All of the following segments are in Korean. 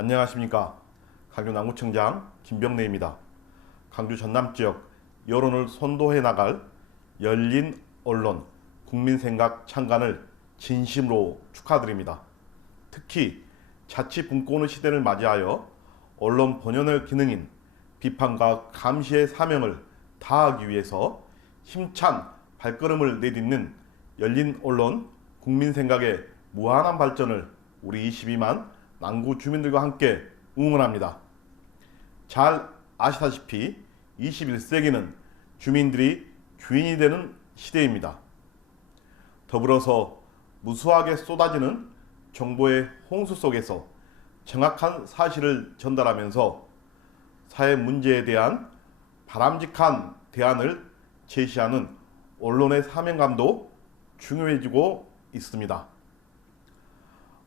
안녕하십니까. 강주 남구청장 김병래입니다. 강주 전남 지역 여론을 선도해 나갈 열린 언론 국민생각 창간을 진심으로 축하드립니다. 특히 자치 분권의 시대를 맞이하여 언론 본연의 기능인 비판과 감시의 사명을 다하기 위해서 힘찬 발걸음을 내딛는 열린 언론 국민 생각의 무한한 발전을 우리 22만 남구 주민들과 함께 응원합니다. 잘 아시다시피 21세기는 주민들이 주인이 되는 시대입니다. 더불어서 무수하게 쏟아지는 정보의 홍수 속에서 정확한 사실을 전달하면서 사회 문제에 대한 바람직한 대안을 제시하는 언론의 사명감도 중요해지고 있습니다.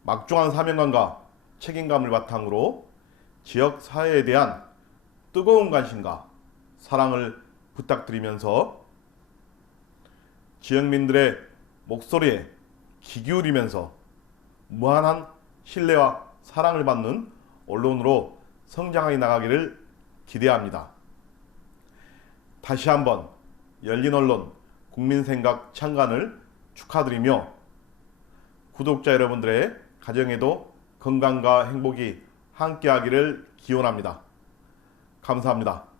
막중한 사명감과 책임감을 바탕으로 지역 사회에 대한 뜨거운 관심과 사랑을 부탁드리면서 지역민들의 목소리에 귀 기울이면서 무한한 신뢰와 사랑을 받는 언론으로 성장해 나가기를 기대합니다. 다시 한번 열린 언론 국민생각 창간을 축하드리며 구독자 여러분들의 가정에도 건강과 행복이 함께하기를 기원합니다. 감사합니다.